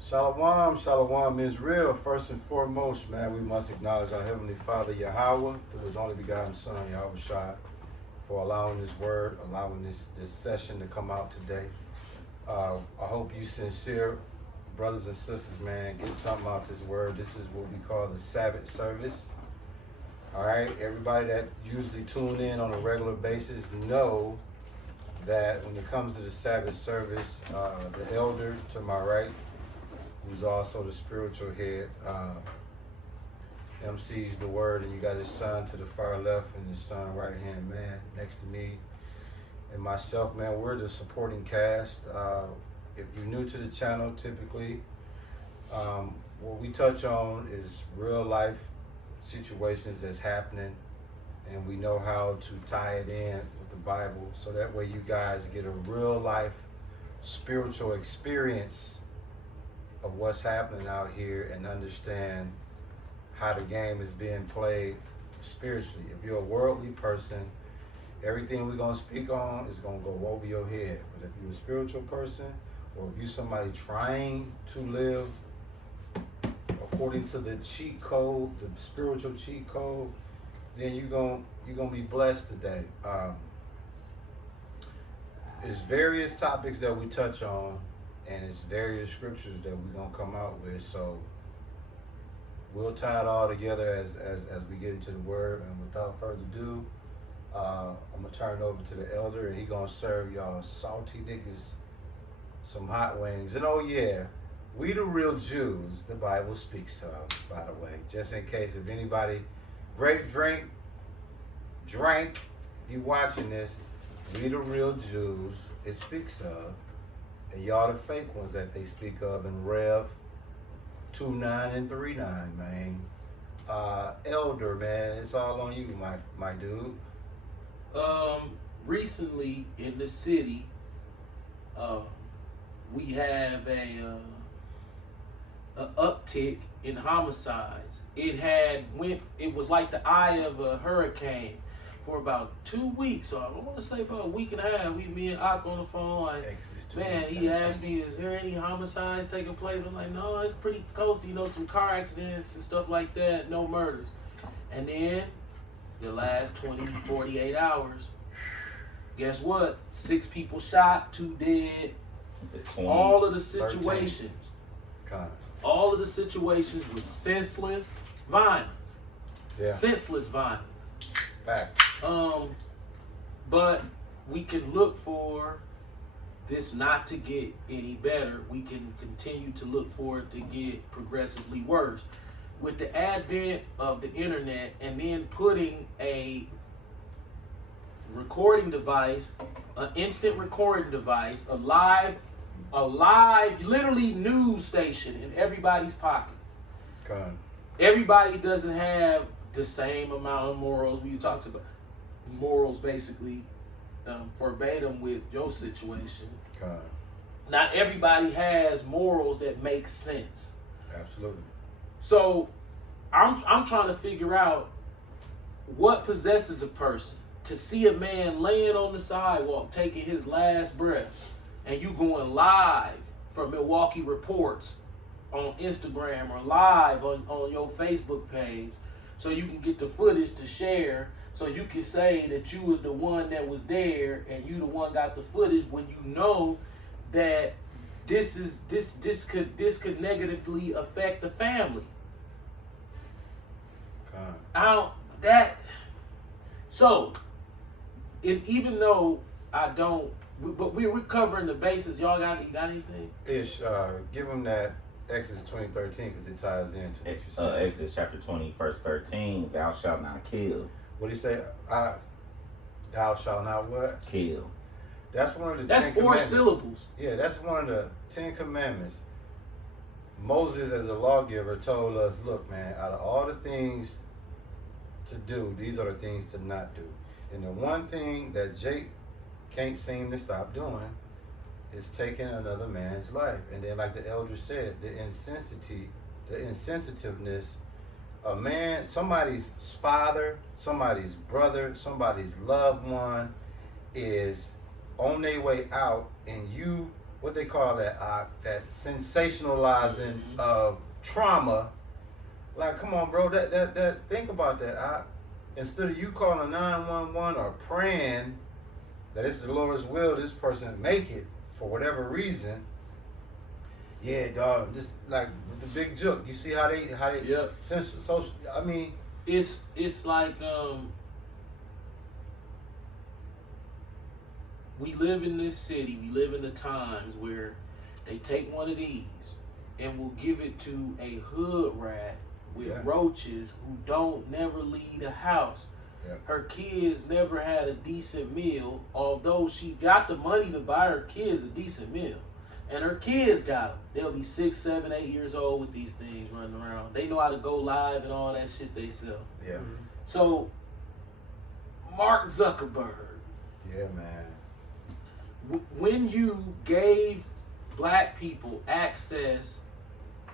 Shalom, shalom is real. First and foremost, man, we must acknowledge our Heavenly Father, Yahweh, through His only begotten Son, Yahweh Shai, for allowing this word, allowing this session to come out today. I hope you sincere brothers and sisters, man, get something out this word. This is what we call the Sabbath service. All right, everybody that usually tune in on a regular basis know that when it comes to the Sabbath service, the elder to my right, who's also the spiritual head, MC's the word, and you got his son to the far left and his son right hand man next to me, and myself, man. We're the supporting cast. If you're new to the channel, typically what we touch on is real life situations that's happening, and we know how to tie it in with the Bible, so that way you guys get a real life spiritual experience of what's happening out here and understand how the game is being played spiritually. If you're a worldly person, everything we're going to speak on is going to go over your head. But if you're a spiritual person, or if you're somebody trying to live according to the cheat code, the spiritual cheat code, then you're going to be blessed today. There's various topics that we touch on, and it's various scriptures that we're going to come out with. So we'll tie it all together as we get into the word. And without further ado, I'm going to turn it over to the elder, and he's going to serve y'all salty niggas some hot wings. And oh yeah, we the real Jews the Bible speaks of, by the way, just in case if anybody drank, you watching this, we the real Jews it speaks of. And y'all the fake ones that they speak of in Rev 2:9 and 3:9, man. Elder, man, it's all on you, my dude. Recently in the city, we have a uptick in homicides. It was like the eye of a hurricane for about 2 weeks, or I want to say about a week and a half. Me and Ak on the phone, like, man, he asked me, is there any homicides taking place? I'm like, no, it's pretty close to, some car accidents and stuff like that, no murders. And then, the last 48 hours, guess what? 6 people shot, 2 dead. All of the situations, all of the situations was senseless violence. Yeah. Senseless violence. Back. But we can look for this not to get any better. We can continue to look for it to get progressively worse. With the advent of the internet and then putting a recording device, an instant recording device, a live literally news station in everybody's pocket. Everybody doesn't have the same amount of morals. We talked about morals basically verbatim with your situation. Not everybody has morals that make sense. Absolutely. So I'm trying to figure out what possesses a person to see a man laying on the sidewalk taking his last breath, and you going live from Milwaukee Reports on Instagram or live on your Facebook page, so you can get the footage to share, so you can say that you was the one that was there and you the one got the footage, when you know that this could negatively affect the family. So, even though I don't, but we're covering the bases. Y'all got anything? Ish, give them that Exodus 20:13 because it ties into what you said. Exodus chapter 20, verse 13, thou shalt not kill. What do you say? Thou shalt not what? Kill. That's one of the That's 10 4 commandments. syllables. Yeah, that's one of the 10 commandments. Moses, as a lawgiver, told us, look, man, out of all the things to do, these are the things to not do. And the one thing that Jake can't seem to stop doing is taking another man's life. And then, like the elder said, the insensitiveness, a man, somebody's father, somebody's brother, somebody's loved one is on their way out, and you what they call that sensationalizing of trauma. Like, come on, bro. That think about that. Instead of you calling 911 or praying that it's the Lord's will this person make it for whatever reason. Yeah, dog. Just like with the big joke, you see how they Yep. social. I mean, it's like we live in this city. We live in the times where they take one of these and will give it to a hood rat with roaches who don't never leave the house. Yeah. Her kids never had a decent meal, although she got the money to buy her kids a decent meal. And her kids got them. They'll be 6, 7, 8 years old with these things running around. They know how to go live and all that shit they sell. Yeah. So, Mark Zuckerberg. Yeah, man. When you gave black people access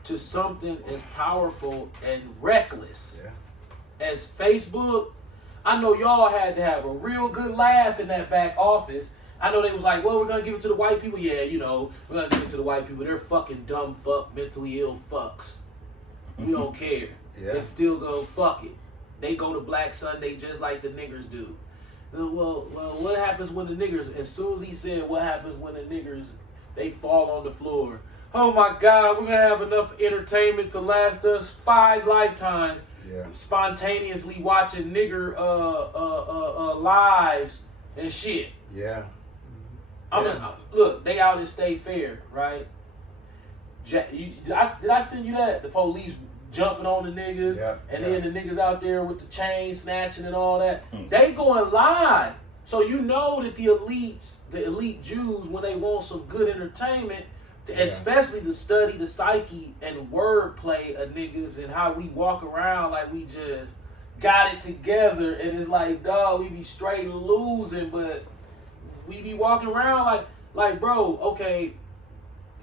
to something as powerful and reckless as Facebook, I know y'all had to have a real good laugh in that back office. I know they was like, well, we're going to give it to the white people. Yeah, you know, we're going to give it to the white people. They're fucking dumb fuck, mentally ill fucks. We don't care. They're still going to fuck it. They go to Black Sunday just like the niggers do. Well, what happens when the niggers, as soon as he said what happens when the niggers, they fall on the floor. Oh my God, we're going to have enough entertainment to last us 5 lifetimes. Yeah. Spontaneously watching nigger lives and shit. Yeah. Look, they out in State Fair, right? Did I send you that? The police jumping on the niggas, and then the niggas out there with the chain snatching and all that. They going live. So you know that the elite Jews, when they want some good entertainment, especially to study the psyche and wordplay of niggas and how we walk around like we just got it together, and it's like, dog, we be straight losing, but we be walking around like bro, okay,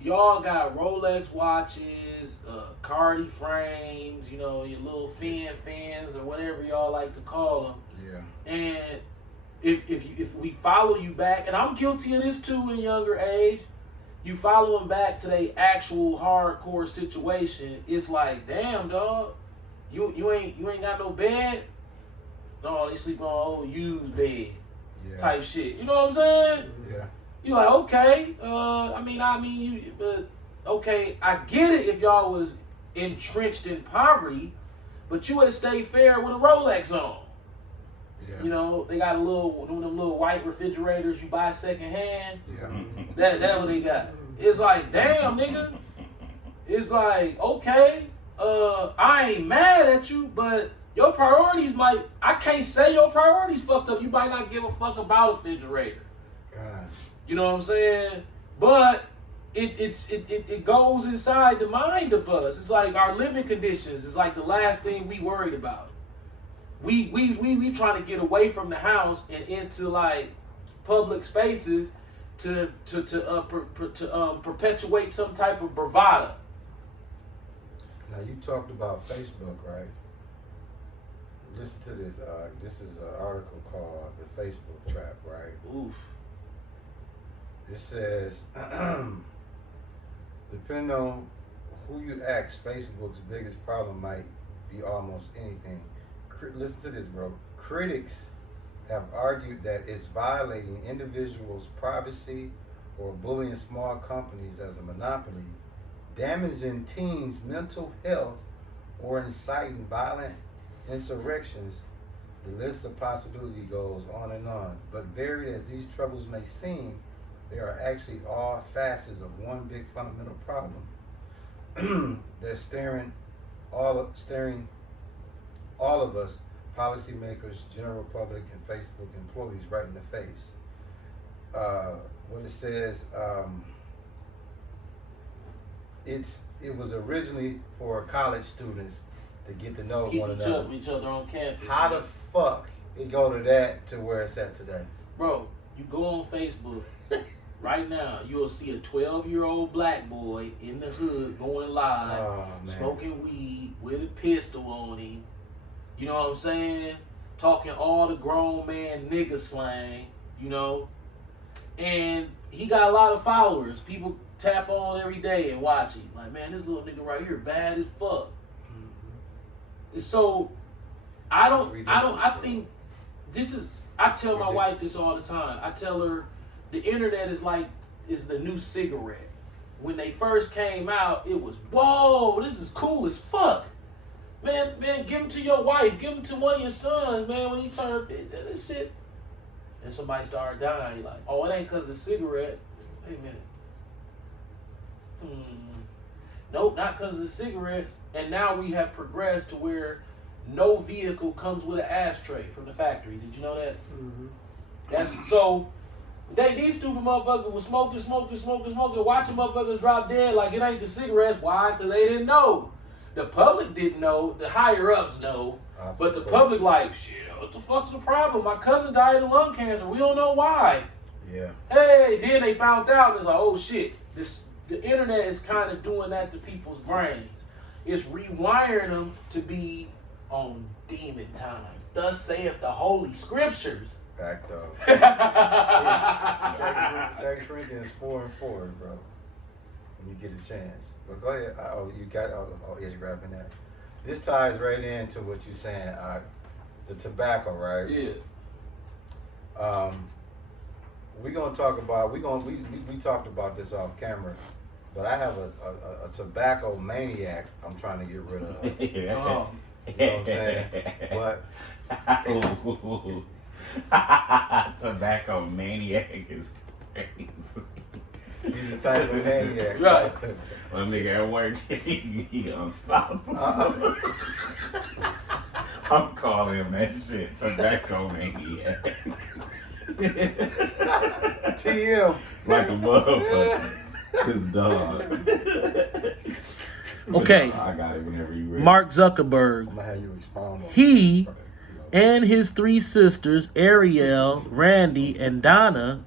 y'all got Rolex watches, Cardi frames, you know, your little fins or whatever y'all like to call them. Yeah. And if we follow you back, and I'm guilty of this too in younger age, you follow them back to their actual hardcore situation, it's like, damn, dog, you ain't got no bed. No, they sleep on an old used bed. Type shit. You know what I'm saying? Yeah. You like, okay, okay, I get it if y'all was entrenched in poverty, but you at State Fair with a Rolex on. Yeah. You know, they got one of them little white refrigerators you buy secondhand. Yeah. That's what they got. It's like, damn, nigga. It's like, okay, I ain't mad at you, but your priorities I can't say your priorities fucked up. You might not give a fuck about a refrigerator. God. You know what I'm saying? But it goes inside the mind of us. It's like our living conditions is like the last thing we worried about. We trying to get away from the house and into like public spaces to perpetuate some type of bravado. Now you talked about Facebook, right? Listen to this. This is an article called "The Facebook Trap," right? Oof. It says, depending on who you ask, Facebook's biggest problem might be almost anything. Listen to this, bro. Critics have argued that it's violating individuals' privacy or bullying small companies as a monopoly, damaging teens' mental health, or inciting violent insurrections. The list of possibility goes on and on. But varied as these troubles may seem, they are actually all facets of one big fundamental problem that's staring all of us, policymakers, general public, and Facebook employees right in the face. What it says, it was originally for college students to get to know one another. Keep each other on campus. How the fuck it go to that to where it's at today? Bro, you go on Facebook right now, you'll see a 12-year-old black boy in the hood going live, smoking weed with a pistol on him. You know what I'm saying? Talking all the grown man nigga slang, you know? And he got a lot of followers. People tap on every day and watch him. Like, man, this little nigga right here bad as fuck. So I think this is, I tell my wife this all the time. I tell her the internet is the new cigarette. When they first came out, it was, whoa, this is cool as fuck. Man, give them to your wife. Give them to one of your sons, man, when you turn 50. This shit. And somebody started dying. You're like, oh, it ain't because of cigarette. Wait a minute. Nope, not because of the cigarettes. And now we have progressed to where no vehicle comes with an ashtray from the factory. Did you know that? That's so. These stupid motherfuckers was smoking, watching motherfuckers drop dead like it ain't the cigarettes. Why? Because they didn't know. The public didn't know. The higher ups know. But the public like, shit, what the fuck's the problem? My cousin died of lung cancer. We don't know why. Yeah. Hey, then they found out and it's like, oh shit. The internet is kind of doing that to people's brains. It's rewiring them to be on demon time. Thus saith the Holy Scriptures. Fact though. 2 Corinthians 4:4, bro. When you get a chance. But go ahead. Is grabbing that. This ties right into what you're saying. The tobacco, right? Yeah. We're gonna talk about. We talked about this off camera. But I have a tobacco maniac I'm trying to get rid of. You know what I'm saying? But tobacco maniac is crazy. He's the type of maniac. Right. Well, nigga at work, he unstoppable. I'm calling him that shit tobacco maniac. TM. Like a motherfucker. His dog. Okay. I got it whenever you ready. Mark Zuckerberg. I'm gonna have you respond. He and his 3 sisters, Ariel, Randy, and Donna,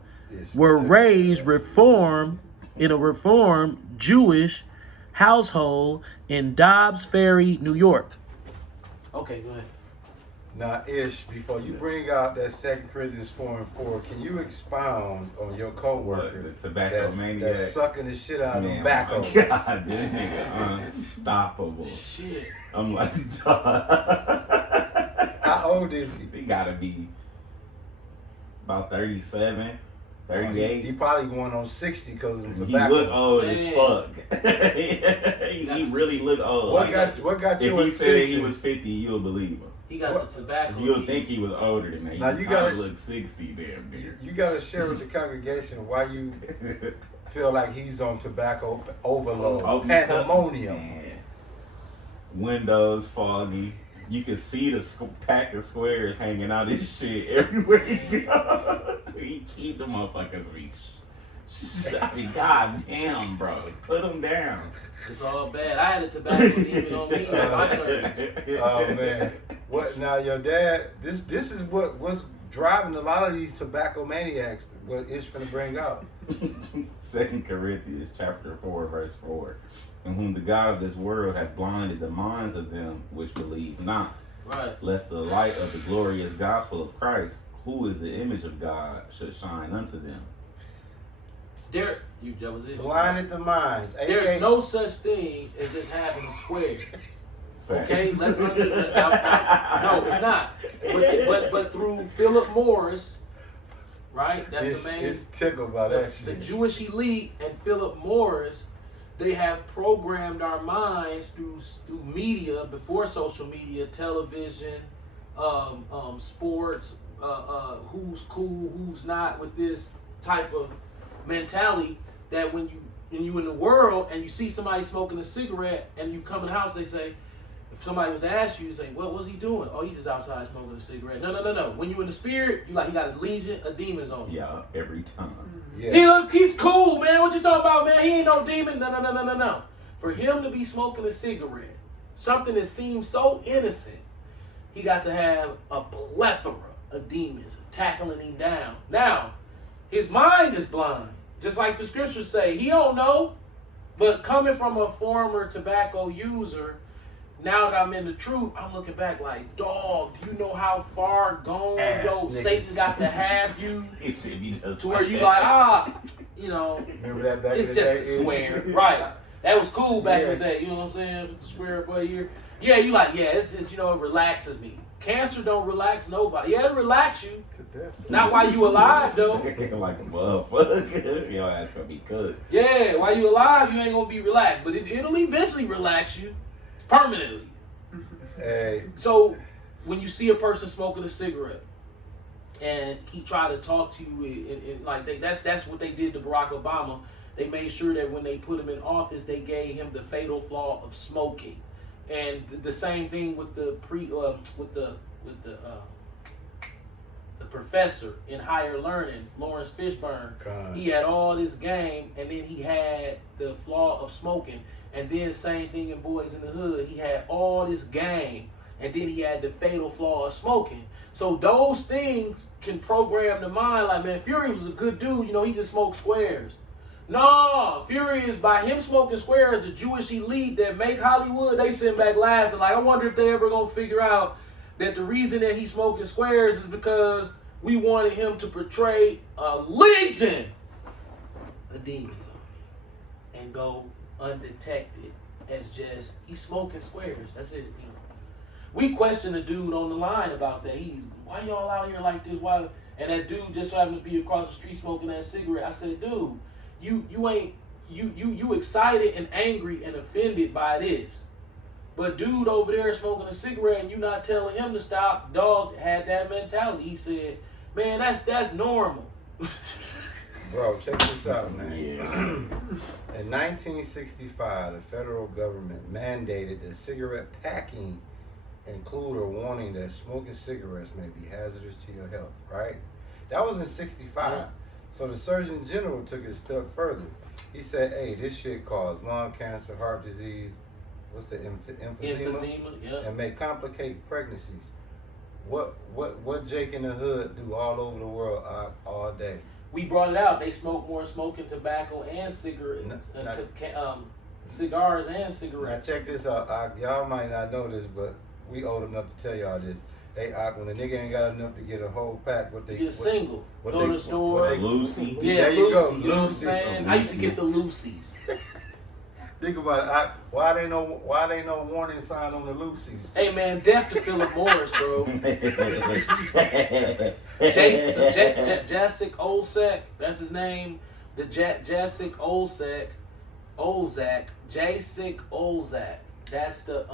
were raised in a reformed Jewish household in Dobbs Ferry, New York. Okay, go ahead. Now, Ish, before you bring out that 2 Corinthians 4:4, can you expound on your coworker The tobacco maniac that's sucking the shit out of Man, tobacco? my God, this nigga unstoppable. Shit. I'm like, dog. How old is he? He gotta be about 37, 38. He probably going on 60 because of the He tobacco. look old Man. as fuck. he really look old. What got if your he attention? said he was 50, you'll believe him. He got the tobacco. You'll think he was older than that. Now He you probably gotta- look 60 damn near. You got to share with the congregation why you feel like he's on tobacco overload, pandemonium. Man. Windows foggy. You can see the pack of squares hanging out his shit everywhere he go. He keep the motherfuckers be. I mean, God damn, bro. Put him down. It's all bad. I had a tobacco demon on me. My nerves. Oh man, what now? Your dad. This is what's driving a lot of these tobacco maniacs. What Ish finna bring out. 2 Corinthians chapter 4, verse 4. In whom the God of this world hath blinded the minds of them which believe not, Right. lest the light of the glorious gospel of Christ, who is the image of God, should shine unto them. That was it. Blinded the minds. There's no such thing as just having a square. Okay, Facts. let's no, it's not. But through Philip Morris, right? That's the main. It's tickled by that The shit. Jewish elite and Philip Morris, they have programmed our minds through media, before social media, television, sports, who's cool, who's not, with this type of mentality that when you in the world and you see somebody smoking a cigarette and you come in the house, they say, if somebody was to ask you, say, what was he doing? Oh, he's just outside smoking a cigarette. No. When you in the spirit, you like, he got a legion of demons on him. Yeah, every time. Yeah. He's cool, man. What you talking about, man? He ain't no demon. No. For him to be smoking a cigarette, something that seems so innocent, he got to have a plethora of demons tackling him down. Now, his mind is blind. Just like the scriptures say, he don't know. But coming from a former tobacco user, now that I'm in the truth, I'm looking back like, dog, do you know how far gone, Ass yo, niggas. Satan got to have you It should be just to where you like, you know, Remember that back it's in the just day? a square, right? That was cool back in the Yeah. day, you know what I'm saying? With the square for a year. Yeah, you like, yeah, it's just, you know, it relaxes me. Cancer don't relax nobody. Yeah, it relax you. To death. Not while you alive though. like a motherfucker. Your ass gonna be cooked. Yeah, while you alive, you ain't gonna be relaxed, but it'll eventually relax you permanently. Hey, So when you see a person smoking a cigarette and he try to talk to you, and like that's what they did to Barack Obama. They made sure that when they put him in office, they gave him the fatal flaw of smoking, and the same thing with the professor in higher learning, Lawrence Fishburne. God. He had all this game, and then he had the flaw of smoking. And then same thing in Boys in the Hood. He had all this game, and then he had the fatal flaw of smoking. So those things can program the mind. Like, man, Fury was a good dude. You know, he just smoked squares. No, Fury is by him smoking squares, the Jewish elite that make Hollywood, they sit back laughing. Like, I wonder if they ever gonna figure out that the reason that he's smoking squares is because we wanted him to portray a legion of demons on me and go undetected as just he's smoking squares. That's it. You know. We questioned a dude on the line about that. He's, why y'all out here like this? Why? And that dude just so happened to be across the street smoking that cigarette. I said, dude, you excited and angry and offended by this. But dude over there smoking a cigarette and you not telling him to stop, dog had that mentality. He said, man, that's normal. Bro, check this out, man. Yeah. In 1965, the federal government mandated that cigarette packing include a warning that smoking cigarettes may be hazardous to your health, right? That was in 65. Yeah. So the Surgeon General took it a step further. He said, hey, this shit causes lung cancer, heart disease, what's the emphysema, yeah. and may complicate pregnancies. What Jake in the Hood do all over the world all day? We brought it out. They smoke more smoking tobacco and cigarettes, cigars and Now cigarettes. check this out. Y'all might not know this, but we old enough to tell y'all this. When a nigga ain't got enough to get a whole pack, Get a single. what Go to the store. Lucy. Yeah, There you Lucy. go, You know what I'm Lucy. saying? I used to get the Lucy's. Think about it. Why they no warning sign on the Lucy's? Hey man, death to Philip Morris, bro. Jacek Olsek, that's his name. The Jacek Olzak, Jacek Olzak. That's the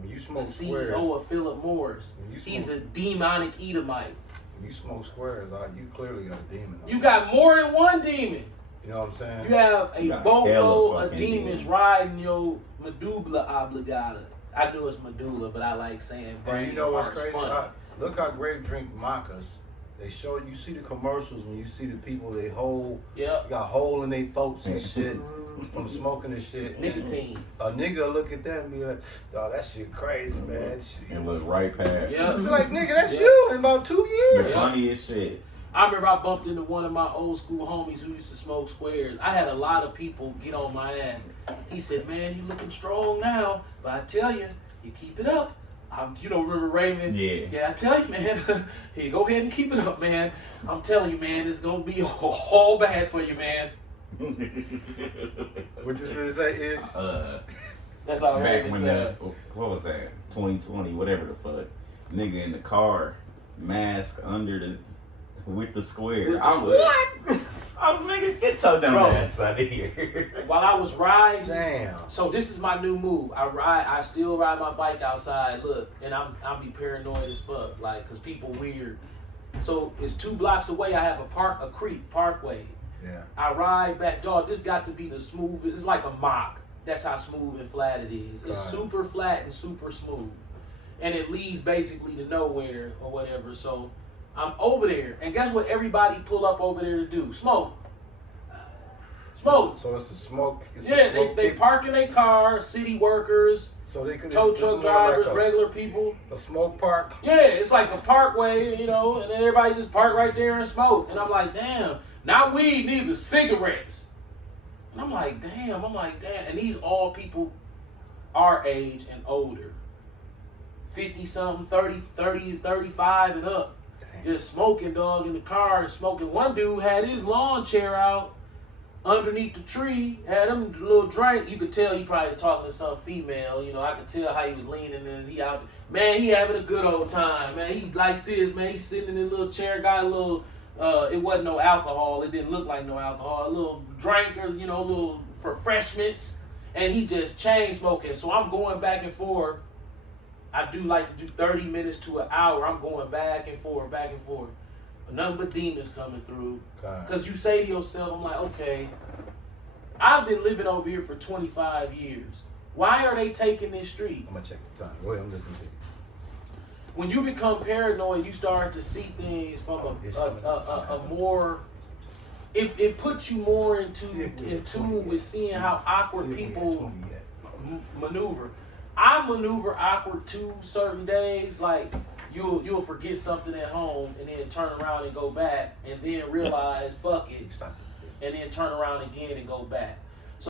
When you the smoke CEO squares, of Philip Morris. when you He's smoke, a demonic Edomite. when you smoke squares, you clearly got a demon. You got more than one demon. You know what I'm saying? You have a You got boatload hella of fucking demons demons. riding your medulla oblongata. I knew it's medulla, but I like saying brain. And you know what's parts crazy? funny. Look how Grape Drink mock us. They show you see the commercials when you see the people they Yep. got hole in their throats and shit from smoking this shit. Nicotine. A nigga look at that and be like, dawg, that shit crazy, man. And look right past. Yeah. Be like, nigga, that's Yeah. you in about 2 The years. Yeah. funniest shit. I remember I bumped into one of my old school homies who used to smoke squares. I had a lot of people get on my ass. He said, man, you looking strong now, but I tell you, you keep it up. You don't remember Raymond? Yeah. Yeah, I tell you, man. Here, go ahead and keep it up, man. I'm telling you, man, it's going to be all bad for you, man. What you gonna say is? That's all Back Raymond when said. what was that? 2020, whatever the fuck. Nigga in the car, mask under the with the square. With the I was square. I was nigga, get your dumb Bro. ass out of here. While I was riding, Damn. so this is my new move. I still ride my bike outside. Look, and I'm be paranoid as fuck, like, cause people weird. So it's 2 blocks away. I have a creek parkway. Yeah. I ride back, dog. This got to be the smoothest. It's like a mock. That's how smooth and flat it is. It's God. super flat and super smooth, and it leads basically to nowhere or whatever. So I'm over there, and guess what? Everybody pull up over there to do smoke. Smoke. So it's a smoke. It's a Yeah, smoke they kick. park in their car. City workers, So they could tow truck drivers, regular people. a smoke park. Yeah, it's like a parkway, you know, and everybody just park right there and smoke. And I'm like, damn, not weed, neither, cigarettes. And I'm like, damn. And these all people our age and older. 50-something, 30s, 35 and up. Damn. Just smoking, dog, in the car and smoking. One dude had his lawn chair out underneath the tree, had him a little drink. You could tell he probably was talking to some female. You know, I could tell how he was leaning and he out. Man, he having a good old time. Man, he like this. Man, he sitting in his little chair, got a little. It wasn't no alcohol. It didn't look like no alcohol. A little drink or you know, a little refreshments, and he just chain smoking. So I'm going back and forth. I do like to do 30 minutes to an hour. I'm going back and forth, back and forth. Nothing but demons coming through. Because you say to yourself, I'm like, okay, I've been living over here for 25 years. Why are they taking this street? I'm gonna check the time. Go ahead, I'm listening to you. When you become paranoid, you start to see things from a more. It puts you more in tune with seeing how awkward people maneuver. I maneuver awkward too certain days, like you'll forget something at home and then turn around and go back and then realize fuck it and then turn around again and go back.